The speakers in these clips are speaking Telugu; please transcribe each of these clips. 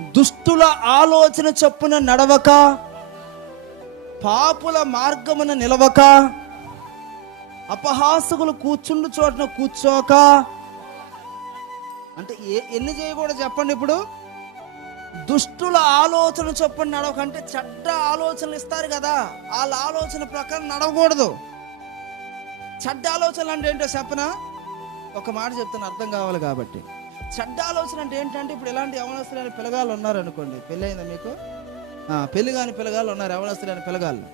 దుష్టుల ఆలోచన చొప్పున నడవక పాపుల మార్గమున నిలవక అపహాసకులు కూర్చుండు చోటన కూర్చోక. అంటే ఏ ఎన్ని చేయకూడదు చెప్పండి ఇప్పుడు? దుష్టుల ఆలోచన చొప్పున నడవక అంటే చెడ్డ ఆలోచనలు ఇస్తారు కదా వాళ్ళ ఆలోచన ప్రకారం నడవకూడదు. చెడ్డ ఆలోచనలు అంటే ఏంటో చెప్పనా? ఒక మాట చెప్తాను అర్థం కావాలి కాబట్టి. చెడ్డ ఆలోచన అంటే ఏంటంటే ఇప్పుడు ఎలాంటి యవనస్తులైన పిల్లగాళ్ళు ఉన్నారనుకోండి. పెళ్ళైందా మీకు? పెళ్ళి కాని పిల్లగాళ్ళు ఉన్నారు యవనస్తులైన పిల్లగాళ్ళు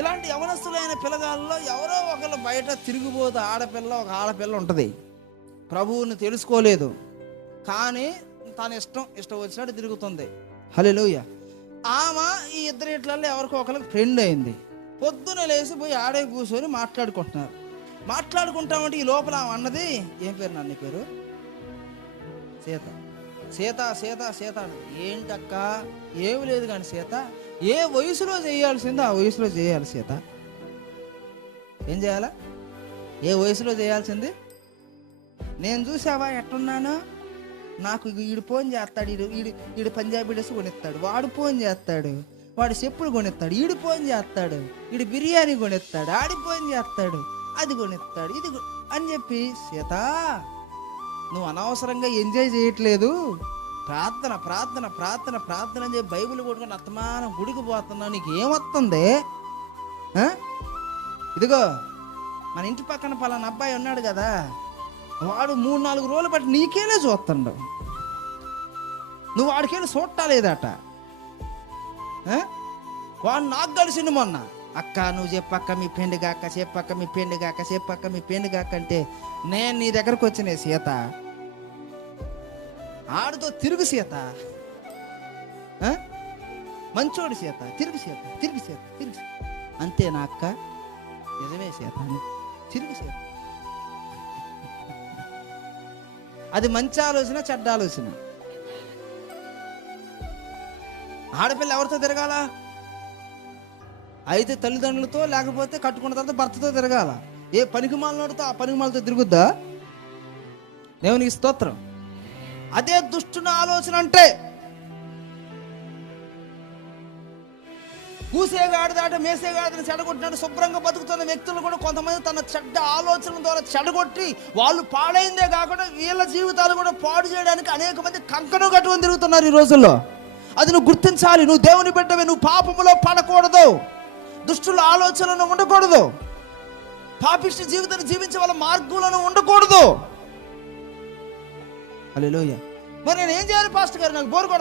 ఇలాంటి యవనస్తులైన పిల్లగాళ్ళలో ఎవరో ఒకళ్ళు బయట తిరిగిపోతే ఆడపిల్ల ఒక ఆడపిల్ల ఉంటుంది. ప్రభువుని తెలుసుకోలేదు. కానీ తన ఇష్టం ఇష్టం వచ్చినట్టు తిరుగుతుంది. హలోయ ఆమె ఈ ఇద్దరిట్లలో ఎవరికో ఒకరికి ఫ్రెండ్ అయింది. పొద్దున లేచి పోయి ఆడే కూర్చొని మాట్లాడుకుంటున్నారు. మాట్లాడుకుంటామంటే ఈ లోపల ఆమె అన్నది ఏం పేరు నాన్న పేరు? సీత. సీత సీత సీత ఏంటక్క? ఏమి లేదు కానీ సీత ఏ వయసులో చేయాల్సిందో ఆ వయసులో చేయాలి సీత. ఏం చేయాలా? ఏ వయసులో చేయాల్సింది? నేను చూసావా ఎట్టున్నాను నాకు ఈడు ఫోన్ చేస్తాడు వీడు ఈడు వీడు పంజాబీ డ్రెస్ కొనిస్తాడు వాడు ఫోన్ చేస్తాడు వాడు చెప్పులు కొనిస్తాడు ఈడు ఫోన్ చేస్తాడు వీడు బిర్యానీ కొనిస్తాడు ఆడి ఫోన్ చేస్తాడు అది కొనిస్తాడు ఇది అని చెప్పి సీత నువ్వు అనవసరంగా ఎంజాయ్ చేయట్లేదు. ప్రార్థన ప్రార్థన ప్రార్థన ప్రార్థన అని చెప్పి బైబిల్ కొట్టుకొని అత్తమానం గుడికి పోతున్నావు. నీకు ఏమొస్తుంది ఇదిగో మన ఇంటి పక్కన పలానా అబ్బాయి ఉన్నాడు కదా. వాడు మూడు నాలుగు రోజులు బట్టి నీకేనే చూస్తుండు. నువ్వు వాడికేళ్ళు చూడటాలేదట వాడు నాకు కలిసిండు మొన్న. అక్క నువ్వు చెప్పక్క మీ పెండు గాక చెప్పక్క మీ పెండి గాక చెప్పక్క మీ పెండి గాక అంటే నేను నీ దగ్గరకు వచ్చిన సీత. ఆడుతో తిరుగు సీత. ఆ? మంచోడు సీత. తిరుగు సీత. తిరుగు సీత. తిరుగు అంతే నా అక్క? నిజమే సీత. తిరుగు సీత. అది మంచి ఆలోచన చెడ్డ ఆలోచన. ఆడపిల్ల ఎవరితో తిరగాల? అయితే తల్లిదండ్రులతో లేకపోతే కట్టుకున్న తర్వాత భర్తతో తిరగాల. ఏ పనికిమాలతో ఆ పనికిమాలతో తిరుగుద్దా? దేవునికి స్తోత్రం. అదే దుష్టున ఆలోచన అంటే కూసేగాడిదాట మేసేగాడిని చెడగొట్టినాడు శుభ్రంగా బతుకుతున్న వ్యక్తులు కూడా కొంతమంది తన చెడ్డ ఆలోచనల ద్వారా చెడగొట్టి వాళ్ళు పాడైందే కాకుండా వీళ్ళ జీవితాలు కూడా పాడు చేయడానికి అనేక మంది కంకణం కట్టుకొని తిరుగుతున్నారు ఈ రోజుల్లో. అది నువ్వు గుర్తించాలి. నువ్వు దేవుని బిడ్డవే. నువ్వు పాపములో పడకూడదు. దుష్టుల ఆలోచనలు ఉండకూడదు. పాపిష్టి జీవితాన్ని జీవించే వాళ్ళ మార్గంలో ఉండకూడదు. మరి నేను ఏం చేయాలి పాస్టర్ గారు? నాకు బోరు